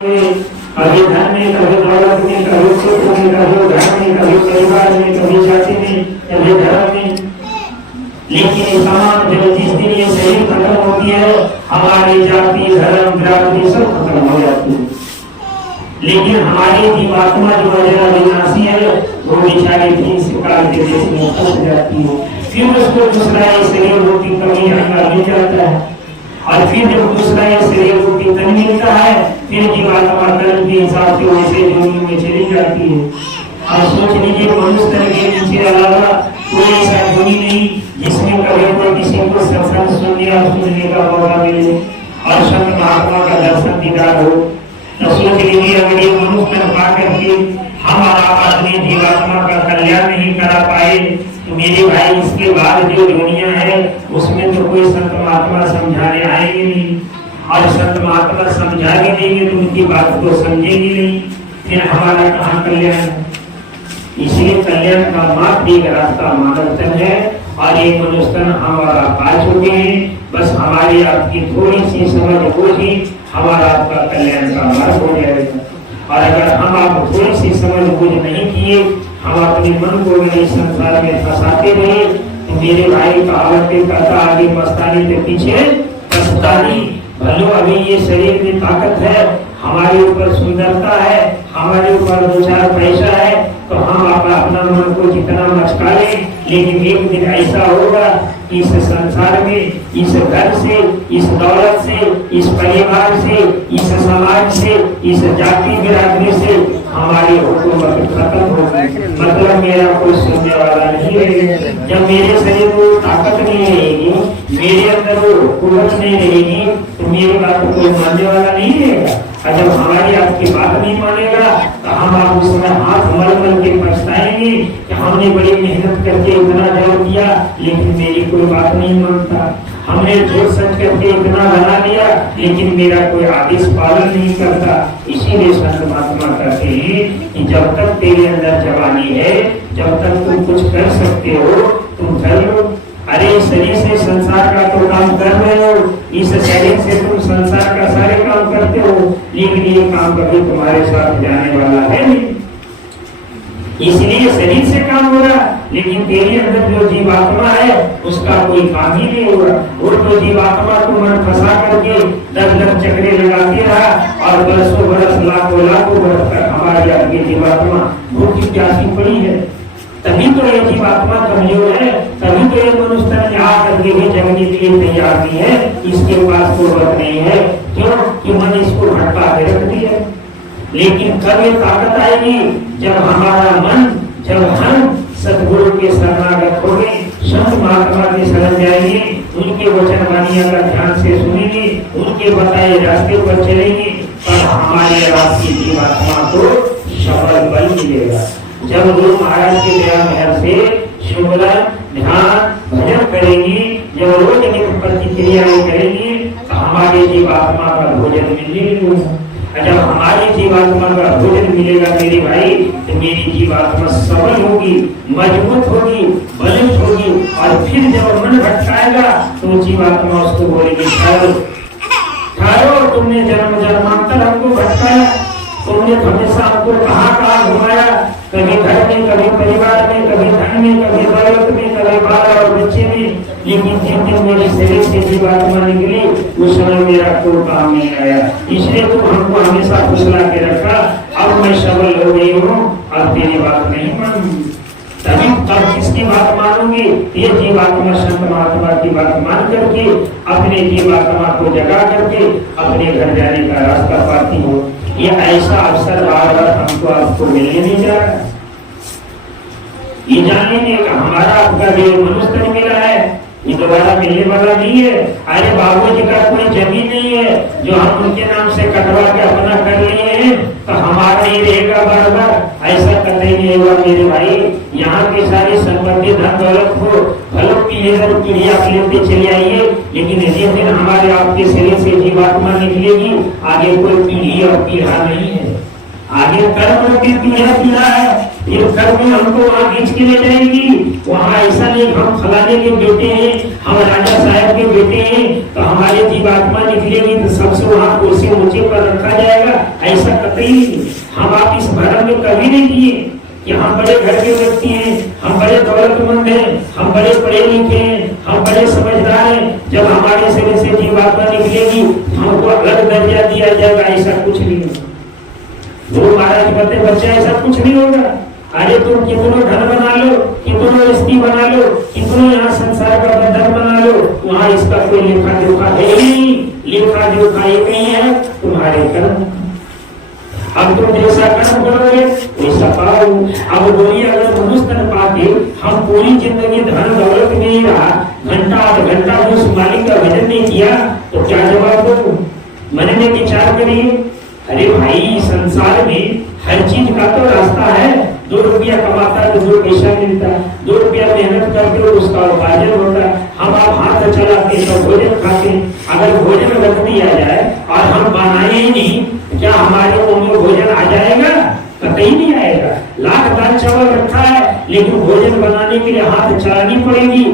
कभी धन में, कभी दौलत में, कभी सुख में, कभी घर में, कभी परिवार में, कभी जाति में, कभी धर्म में। लेकिन तमाम जब जिस दिन ये शरीर खत्म होती है, हमारी जाति, धर्म, जाति सब खत्म हो जाती है। लेकिन हमारी जीवात्मा जो वजह विनाशी है, वो बेचारी भी इस काल के देश में फंस जाती है। फिर उसको दूसरा शरीर की कमी मिल जाता है, और फिर जब दूसरा शरीर को कीर्तन मिलता है, फिर जीवात्मा कर्म के हिसाब से वैसे योनि में चली जाती है। और सोच लीजिए, मनुष्य तन के नीचे अलावा कोई ऐसा योनि नहीं जिसमें कभी कोई किसी को सत्संग सुनने का मौका मिले और संत महात्मा का दर्शन दीदार हो। तो सोच लीजिए, अगर ये मनुष्य तन पा करके हमारा अपने जीवात्मा का कल्याण नहीं करा पाए, तो मेरे भाई इसके बाद जो दुनिया है उसमें तो कोई संत महात्मा समझाने आएंगे नहीं, और संत महात्मा समझाएंगे नहीं तो उनकी बात को समझेंगे नहीं, फिर हमारा कहाँ कल्याण है। इसलिए कल्याण का मात्र एक रास्ता मानव तन है, और एक मनुष्य तन हमारा पा चुके हैं। बस हमारी आपकी थोड़ी सी समझ हो ही हमारा आपका कल्याण का मार्ग हो जाएगा। और अगर हम आप थोड़ी सी समझ बुझ नहीं किए, हम अपने मन को इस संसार में फंसाते रहे, तो मेरे भाई कहावतें कहता आगे पछताने के पीछे पछतानी। भलो अभी ये शरीर में ताकत है, हमारे ऊपर सुंदरता है, हमारे ऊपर दो चार पैसा है, तो हम अपना मन को जितना मचका लें, लेकिन एक दिन ऐसा होगा कि इस संसार में, इस घर से, इस दौलत से, इस परिवार से, इस समाज से, इस जाति बिरादरी से हमारी हुकूमत खत्म होगी। मतलब मेरा कोई सुनने वाला नहीं रहेगा। जब मेरे शरीर में ताकत नहीं रहेगी, मेरे अंदर वो हुकूमत नहीं रहेगी, तो मेरी बात को कोई मानने वाला नहीं रहेगा। और जब हमारी आपकी बात नहीं मानेगा, तो हम आप उसमें हाथ मल मल के पछताएंगे कि हमने बड़ी मेहनत करके इतना जड़ दिया, लेकिन मेरी कोई बात नहीं मानता। हमने झूठ सच करके इतना बना लिया, लेकिन मेरा कोई आदेश पालन नहीं करता। इसीलिए संत महात्मा कहते हैं कि जब तक तेरे अंदर जवानी है, जब तक तुम कुछ कर सकते हो तुम कर लो। अरे शरीर से संसार का तो काम कर रहे हो, इस शरीर से तुम संसार का सारे काम करते हो, लेकिन ये काम कभी तुम्हारे साथ जाने वाला है नहीं। इसलिए शरीर से काम हो रहा, लेकिन तेरे अंदर जो जीवात्मा है उसका कोई काम ही नहीं हो रहा। वो तो जीवात्मा को मन फंसा करके 10 चक्रे लगाते रहा, और बरसों बरस, लाखों लाखों बरस तक हमारी आपकी जीवात्मा भूखी प्यासी पड़ी है। तभी तो ये जीवात्मा कमजोर है, तभी तो ये मनुष्य तन आकर के भी जगने के लिए तैयार नहीं है, इसके पास कुर्बत नहीं है। क्यों? कि मन इसको भटका के रख दिया। लेकिन कब ये ताकत आएगी? जब हमारा मन, जब हम सतगुरु के शरणागत होंगे, संत महात्मा के शरण जाएंगे, उनके वचन वाणियों का ध्यान से सुनेंगे, उनके बताए रास्ते पर चलेंगे, तब हमारे आपकी जीवात्मा को सबल बल मिलेगा। जब गुरु महाराज के दया मेहर से सिमरन, ध्यान, भजन करेंगी, जब रोज की प्रतिक्रियाएं करेंगी, तो हमारे जीवात्मा का भोजन मिलेगा। जब हमारी जीवात्मा का भोजन मिलेगा मेरे भाई, तो मेरी जीवात्मा सबल होगी, मजबूत होगी, बलिष्ठ होगी। और फिर जब मन भटकाएगा तो जीवात्मा उसको बोलेगी, ठहरो, तुमने जन्म जन्मांतर हमको भटकाया, तुमने हमेशा हमको कहाँ घुमाया, कभी घर में, कभी परिवार में, कभी धन में, कभी दौलत में, कभी बाल और बच्चे में, लेकिन जिन दिन मेरे शरीर से जीवात्मा निकली उस समय मेरा कोई काम नहीं आया। इसलिए तुम हमको हमेशा फुसला के रखा। अब मैं सबल हो गई हूँ, अब तेरी बात नहीं मानूंगी। तभी तब किसकी बात मानूंगी? ये जीवात्मा संत महात्मा की बात मान करके अपने जीवात्मा को जगा करके अपने घर जाने का रास्ता पाती हो। ये ऐसा अवसर बार बार हमको आपको मिलने नहीं जा रहा। ये जानेंगे कि हमारा आपका जो मनुष्य तन मिला है ये दोबारा मिलने वाला नहीं है। अरे बाबूजी का कोई जमीन नहीं है जो हम उनके नाम से कटवा के अपना कर लिए हैं, तो हमारा ही रहेगा बराबर, ऐसा कतई नहीं होगा मेरे भाई। यहाँ की सारी संपत्ति धन दौलत को फलों की पीढ़ी आप लेते चले आइए, लेकिन जिस दिन हमारे आपके शरीर से जीवात्मा निकलेगी, आगे कोई पीढ़ी और पीढ़ा नहीं है। आगे कर्म की पीढ़ा है, ये कर्म हमको वहाँ खींच के ले जाएगी। वहाँ ऐसा नहीं हम फलाने के बेटे हैं, हम राजा साहब के बेटे हैं, तो हमारी जीवात्मा निकलेगी तो सबसे वहाँ कुर्सी ऊंचे पर रखा जाएगा। नहीं, हम आप इस भ्रम में कभी नहीं किए कि हम बड़े घर के व्यक्ति हैं, हम बड़े दौलतमंद हैं, हम बड़े पढ़े लिखे हैं, हम बड़े समझदार हैं। जब हमारे सिरे से जीवात्मा निकलेगी हमको अलग दर्जा दिया जाएगा, ऐसा कुछ नहीं होगा। गुरु महाराज कहते बच्चा ऐसा कुछ नहीं होगा। अरे तुम कितनों धन बना लो, कितनों स्त्री बना लो, कितनों यहाँ संसार का बंधन बना लो, वहाँ इसका कोई लेखा जोखा है नहीं। लेखा जोखा एक नहीं है, तुम्हारे कर्म। अब तुम जैसा कर्म करोगे वैसा पाओ। अब बोलिए अगर मनुष्य तन पाके हम पूरी जिंदगी धन दौलत में ही रहा, घंटा आध घंटा उस मालिक का भजन नहीं किया तो क्या जवाब दो? मन में विचार करिए। अरे भाई संसार में हर चीज का तो रास्ता है। 2 रुपया कमाता है तो 2 पैसा मिलता है, 2 रुपया मेहनत करके उसका उपार्जन होता है। हम आप हाथ चलाते तो भोजन खाते। अगर भोजन रख दिया जाए और हम बनाए ही नहीं, क्या हमारे मुंह में भोजन आ जाएगा? कतई नहीं आएगा। लाख दाल चावल रखा है लेकिन भोजन बनाने के लिए हाथ चलानी पड़ेगी।